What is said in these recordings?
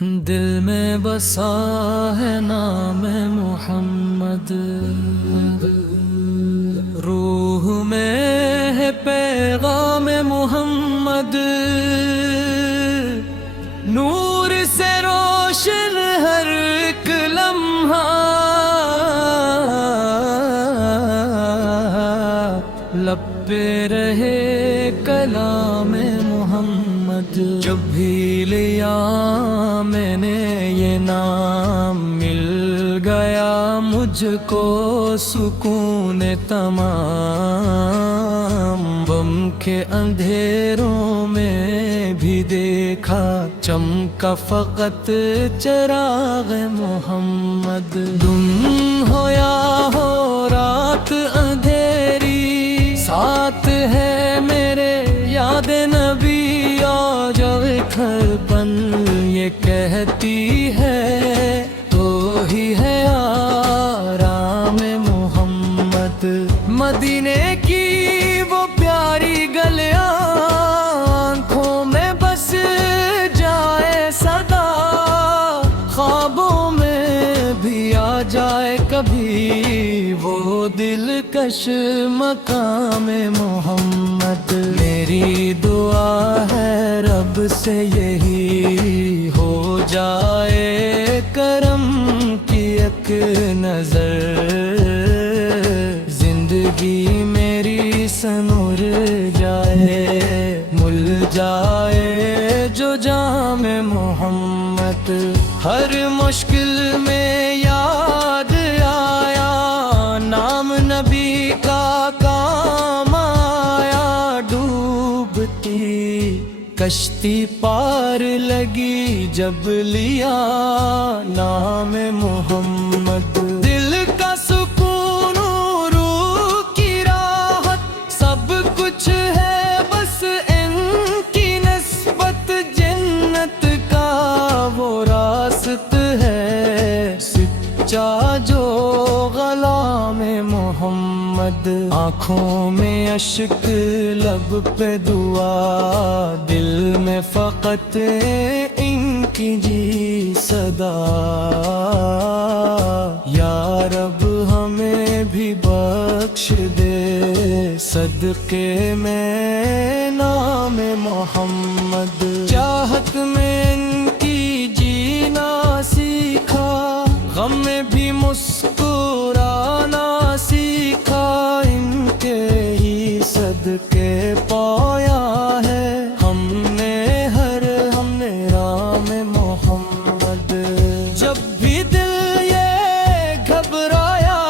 دل میں بسا ہے نام محمد، روح میں ہے پیغام محمد، نور سے روشن ہر ایک لمحہ، لب پہ رہے کلام محمد۔ جب بھی لیا میں نے یہ نام، مل گیا مجھ کو سکون تمام۔ غم کے اندھیروں میں بھی دیکھا چمکا فقط چراغ محمد۔ دن ہو یا ہو رات اندھیری، ساتھ ہے میرے یاد نبی آ جاؤ گھر بن، یہ کہتی ہے تو ہی ہے آرام محمد۔ مدینے کی وہ پیاری گلیاں، آنکھوں میں بس جائے صدا، خوابوں میں بھی آ جائے کبھی وہ دلکش مقام محمد۔ میری دعا ہے رب سے یہی، ہو جائے کرم کی ایک نظر، زندگی میری سنور جائے، مل جائے جو جام محمد۔ ہر مشکل میں یاد آیا نام نبی کا، کام آیا ڈوبتی کشتی پار لگی جب لیا نام محمد۔ دل کا سکون، روح کی راحت، سب کچھ ہے بس ان کی نسبت، جنت کا وہ راست ہے سچا جو غلام محمد۔ آنکھوں میں اشک، لب پہ دعا، دل میں فقط ان کی جی صدا، یا رب ہمیں بھی بخش دے صدقے میں نام محمد۔ چاہت میں ان کی جینا سیکھا، غم میں بھی مسکرانا سیکھا، ان کے ہی صدقے پایا ہے ہم نے رام محمد۔ جب بھی دل یہ گھبرایا،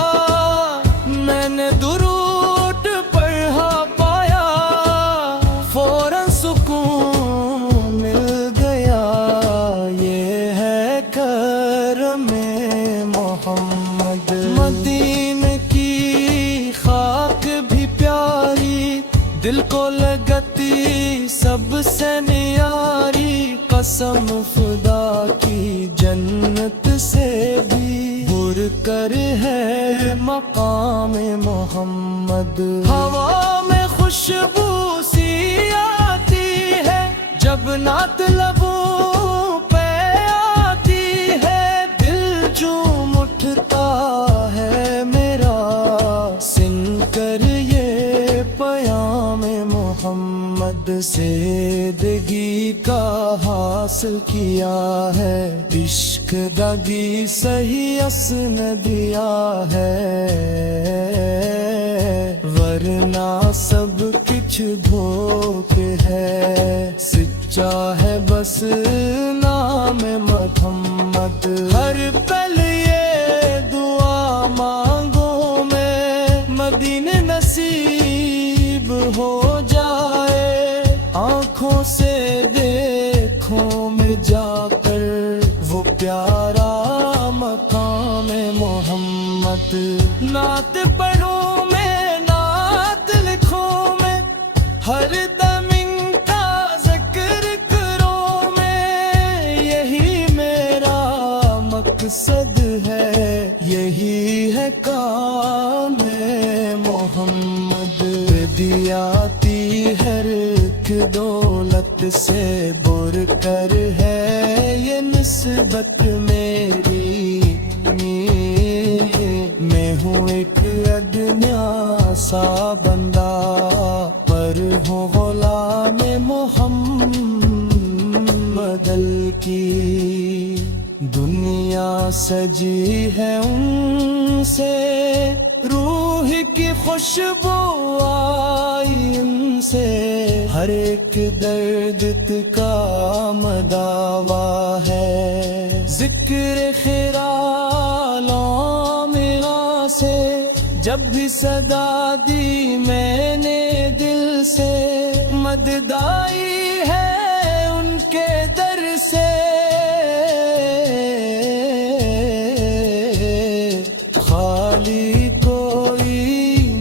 میں نے درود پڑھا پایا، فوراً سکون مل گیا، یہ ہے کرم محمد۔ مدینے کی خاک بھی پیاری، دل کو لگتی سب سے نیاری، قسم خدا کی جنت سے بھی بر کر ہے مقام محمد۔ ہوا میں خوشبو سی آتی ہے جب نعت لبوں پہ آتی ہے، دل جھوم اٹھتا ہے میرا سن کر یہ پیام محمد۔ زندگی کا حاصل کیا ہے، عشق دا بھی صحیح اسن دیا ہے، ورنہ سب کچھ دھوک ہے، سچا ہے بس نام محمد۔ ہر پل یہ دعا مانگوں میں، مدینے نصیب ہو جائے، آنکھوں سے دیکھوں میں جا کر وہ پیارا مقام محمد۔ نعت پڑھوں میں، نعت لکھوں میں، ہر دم ان کا ذکر کروں میں، یہی میرا مقصد ہے، یہی ہے کام محمد۔ دی آتی ہر ایک دولت سے بر کر ہے یہ نسبت میری، میں ہوں ایک ادنا سا بندہ پر ہوں غلام محمد کی، دنیا سجی ہے ان سے، روح کی خوشبو آئی ان سے، ہر ایک درد کا مداوا ہے، ذکر خیرالوں میرا سے جب بھی صدا دی میں نے دل سے، مدد آئی ہے ان کے در سے، خالی کوئی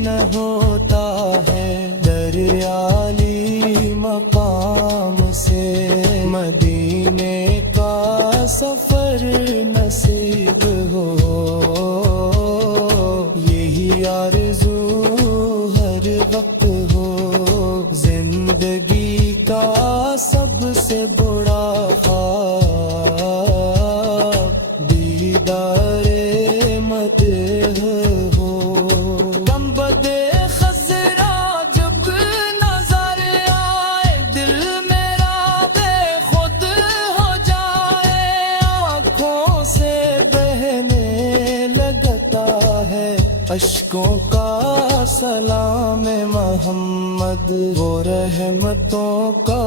نہ ہوتا ہے دریالی مقام سے، مدینے کا سفر نصیب ہو، یہی آرزو ہر وقت ہو، زندگی کا سب سے بڑا خواب دیدار مدح ہو، گنبد خضرا جب نظر آئے دل میرا بے خود ہو جائے، آنکھوں سے بہنے لگتا ہے اشکوں کا سلام محمد، وہ رحمتوں کا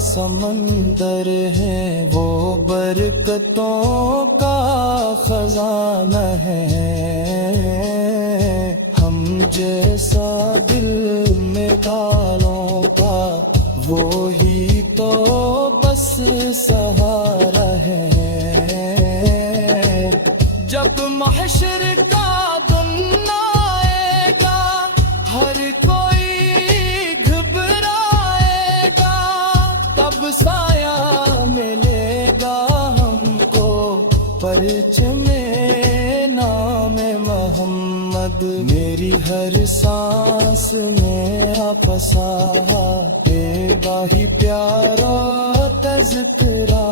سمندر ہے، وہ برکتوں کا خزانہ ہے، ہم جیسا دل میں ڈالوں کا وہی تو بس سہارا ہے، جب محشر کا دن آئے گا ہر کوئی گھبرائے گا، تب سایہ ملے گا ہم کو پرچم نام محمد، میری ہر سانس میں آپسا گا ہی پیارا تذکرہ،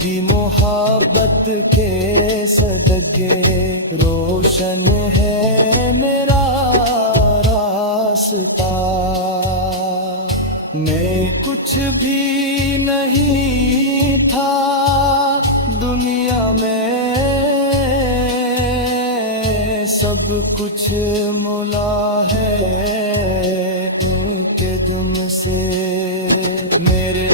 بھی محبت کے صدقے روشن ہے میرا راستہ، میں کچھ بھی نہیں تھا دنیا میں، سب کچھ مولا ہے ان کے دم سے، میرے